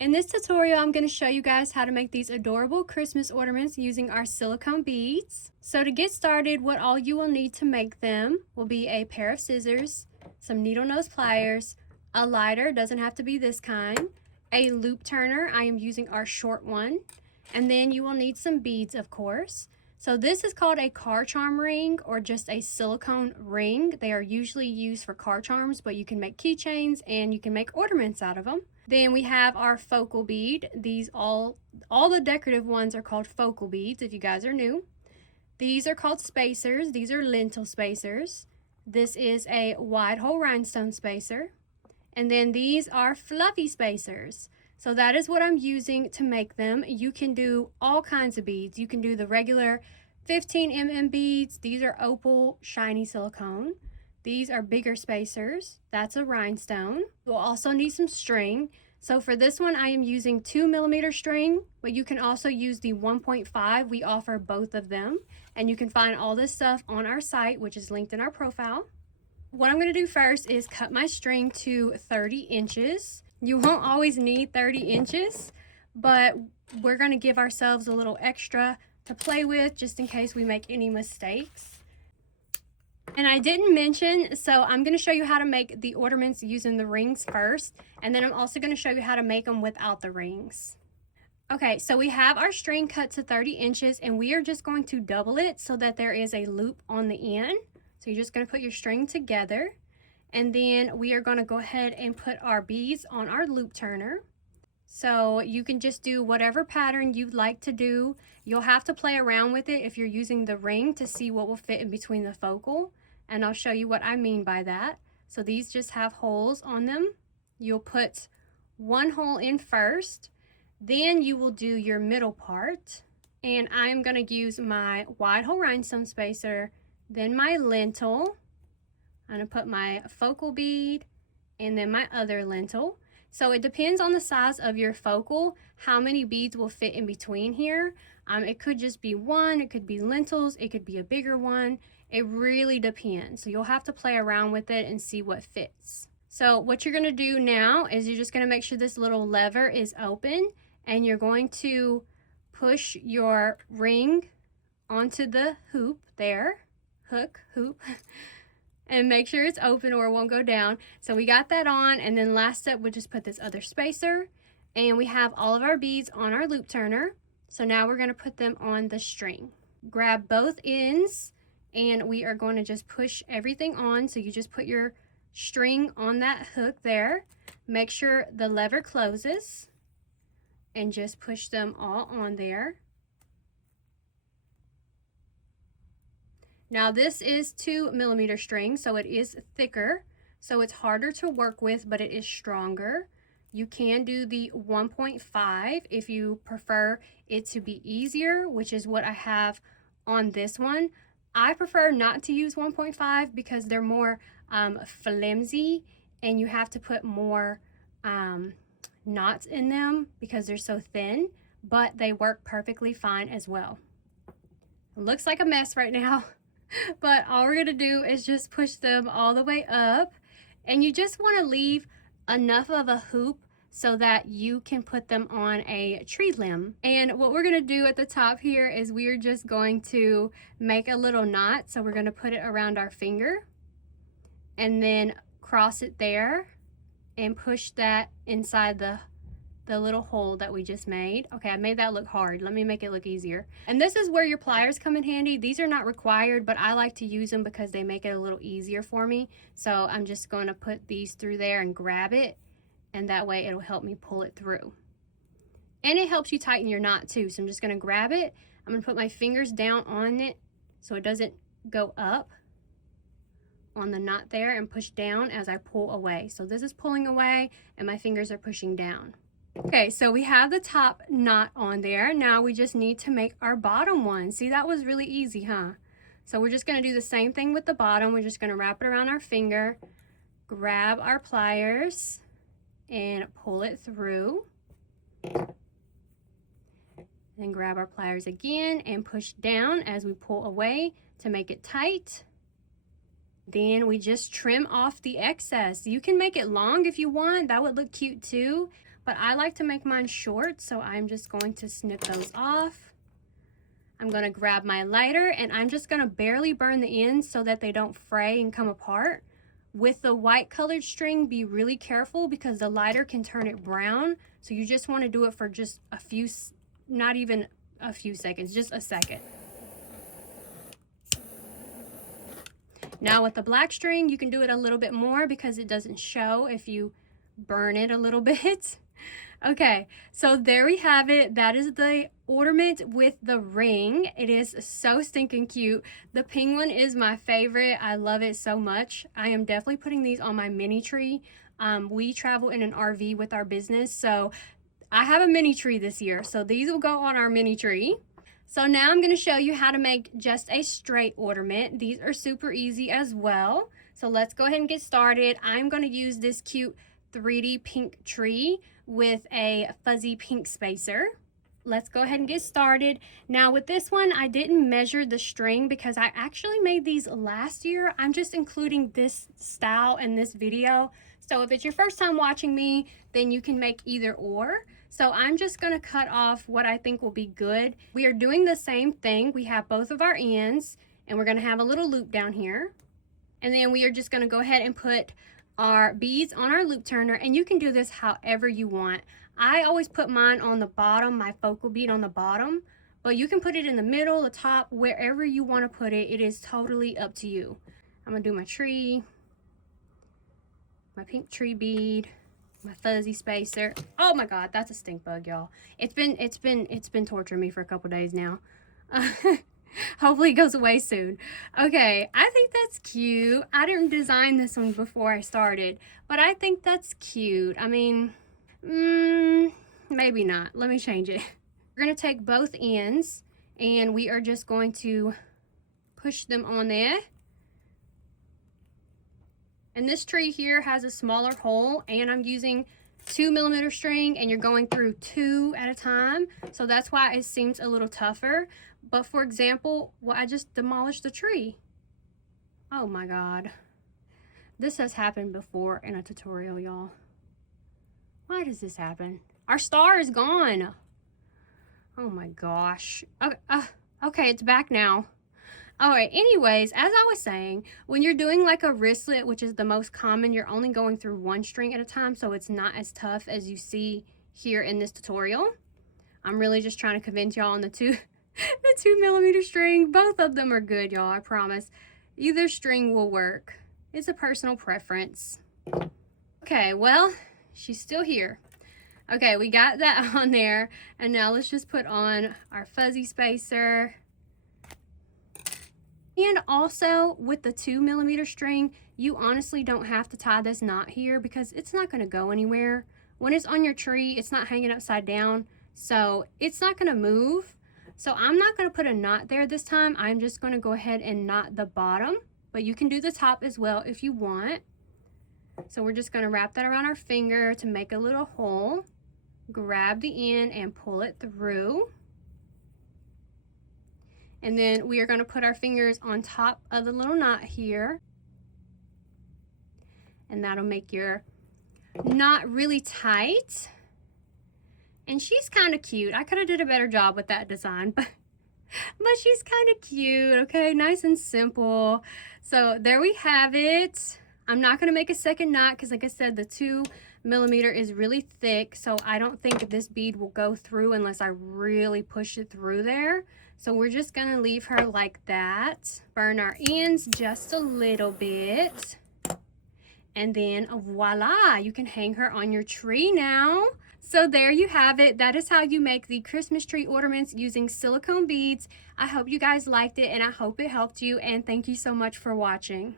In this tutorial, I'm going to show you guys how to make these adorable Christmas ornaments using our silicone beads. So to get started, what all you will need to make them will be a pair of scissors, some needle nose pliers, a lighter, doesn't have to be this kind, a loop turner, I am using our short one, and then you will need some beads, of course. So this is called a car charm ring or just a silicone ring. They are usually used for car charms, but you can make keychains and you can make ornaments out of them. Then we have our focal bead. These all the decorative ones are called focal beads if you guys are new. These are called spacers. These are lentil spacers. This is a wide hole rhinestone spacer. And then these are fluffy spacers. So that is what I'm using to make them. You can do all kinds of beads. You can do the regular 15 beads. These are opal shiny silicone. These are bigger spacers. That's a rhinestone. You'll also need some string. So for this one, I am using 2mm string, but you can also use the 1.5. We offer both of them. And you can find all this stuff on our site, which is linked in our profile. What I'm going to do first is cut my string to 30 inches. You won't always need 30 inches, but we're going to give ourselves a little extra to play with just in case we make any mistakes. And I didn't mention, so I'm going to show you how to make the ornaments using the rings first, and then I'm also going to show you how to make them without the rings. Okay, so we have our string cut to 30 inches, and we are just going to double it so that there is a loop on the end. So you're just going to put your string together, and then we are going to go ahead and put our beads on our loop turner. So you can just do whatever pattern you'd like to do. You'll have to play around with it if you're using the ring to see what will fit in between the focal, and I'll show you what I mean by that. So these just have holes on them. You'll put one hole in first, then you will do your middle part, and I'm going to use my wide hole rhinestone spacer, then my lentil. I'm going to put my focal bead and then my other lentil. So it depends on the size of your focal, how many beads will fit in between here. It could just be one, it could be lentils, it could be a bigger one. It really depends. So you'll have to play around with it and see what fits. So what you're going to do now is you're just going to make sure this little lever is open, and you're going to push your ring onto the hoop there, hoop. And make sure it's open or it won't go down. So we got that on, and then last step, we'll just put this other spacer, and we have all of our beads on our loop turner. So now we're going to put them on the string. Grab both ends, and we are going to just push everything on. So you just put your string on that hook there. Make sure the lever closes, and just push them all on there. Now this is 2mm string, so it is thicker, so it's harder to work with, but it is stronger. You can do the 1.5 if you prefer it to be easier, which is what I have on this one. I prefer not to use 1.5 because they're more flimsy, and you have to put more knots in them because they're so thin, but they work perfectly fine as well. It looks like a mess right now. But all we're going to do is just push them all the way up, and you just want to leave enough of a hoop so that you can put them on a tree limb. And what we're going to do at the top here is we're just going to make a little knot. So we're going to put it around our finger and then cross it there and push that inside the little hole that we just made. Okay, I made that look hard. Let me make it look easier. And this is where your pliers come in handy. These are not required, but I like to use them because they make it a little easier for me. So I'm just going to put these through there and grab it, and that way it'll help me pull it through. And it helps you tighten your knot too. So I'm just going to grab it. I'm going to put my fingers down on it so it doesn't go up on the knot there, and push down as I pull away. So this is pulling away and my fingers are pushing down. Okay, so we have the top knot on there. Now we just need to make our bottom one. See, that was really easy, huh? So we're just going to do the same thing with the bottom. We're just going to wrap it around our finger, grab our pliers, and pull it through. Then grab our pliers again and push down as we pull away to make it tight. Then we just trim off the excess. You can make it long if you want. That would look cute too. but I like to make mine short, so I'm just going to snip those off. I'm going to grab my lighter and I'm just going to barely burn the ends so that they don't fray and come apart. With the white colored string, be really careful because the lighter can turn it brown. So you just want to do it for just a few, not even a few seconds, just a second. Now with the black string, you can do it a little bit more because it doesn't show if you burn it a little bit. Okay, so there we have it. That is the ornament with the ring. It is so stinking cute. The penguin is my favorite. I love it so much. I am definitely putting these on my mini tree. We travel in an RV with our business, so I have a mini tree this year. So these will go on our mini tree. So now I'm going to show you how to make just a straight ornament. These are super easy as well. So let's go ahead and get started. I'm going to use this cute 3D pink tree with a fuzzy pink spacer. Let's go ahead and get started. Now with this one, I didn't measure the string because I actually made these last year. I'm just including this style in this video. So if it's your first time watching me, then you can make either or. So I'm just going to cut off what I think will be good. We are doing the same thing. We have both of our ends and we're going to have a little loop down here. And then we are just going to go ahead and put our beads on our loop turner, and you can do this however you want. I always put mine on the bottom, my focal bead on the bottom, but you can put it in the middle, the top, wherever you want to put it. It is totally up to you. I'm going to do my tree, my pink tree bead, my fuzzy spacer. Oh my god, that's a stink bug, y'all. It's been torturing me for a couple days now. Hopefully it goes away soon. Okay, I think that's cute. I didn't design this one before I started, but I think that's cute. I mean, maybe not. Let me change it. We're going to take both ends and we are just going to push them on there. And this tree here has a smaller hole, and I'm using 2mm string, and you're going through 2 at a time. So that's why it seems a little tougher. But for example, well, I just demolished the tree. Oh my god. This has happened before in a tutorial, y'all. Why does this happen? Our star is gone. Oh my gosh. Okay, it's back now. Alright, anyways, as I was saying, when you're doing like a wristlet, which is the most common, you're only going through 1 string at a time, so it's not as tough as you see here in this tutorial. I'm really just trying to convince y'all on the 2mm string. Both of them are good, y'all, I promise. Either string will work. It's a personal preference. Okay, well, she's still here. Okay, we got that on there, and now let's just put on our fuzzy spacer. And also with the 2mm string, you honestly don't have to tie this knot here because it's not going to go anywhere. When it's on your tree, it's not hanging upside down, so it's not going to move. So I'm not going to put a knot there this time. I'm just going to go ahead and knot the bottom, but you can do the top as well if you want. So we're just going to wrap that around our finger to make a little hole. Grab the end and pull it through. And then we are going to put our fingers on top of the little knot here. And that'll make your knot really tight. And she's kind of cute. I could have did a better job with that design, but she's kind of cute, okay? Nice and simple. So there we have it. I'm not going to make a second knot because, like I said, the 2mm is really thick. So I don't think this bead will go through unless I really push it through there. So we're just going to leave her like that. Burn our ends just a little bit. And then voila, you can hang her on your tree now. So there you have it. That is how you make the Christmas tree ornaments using silicone beads. I hope you guys liked it and I hope it helped you, and thank you so much for watching.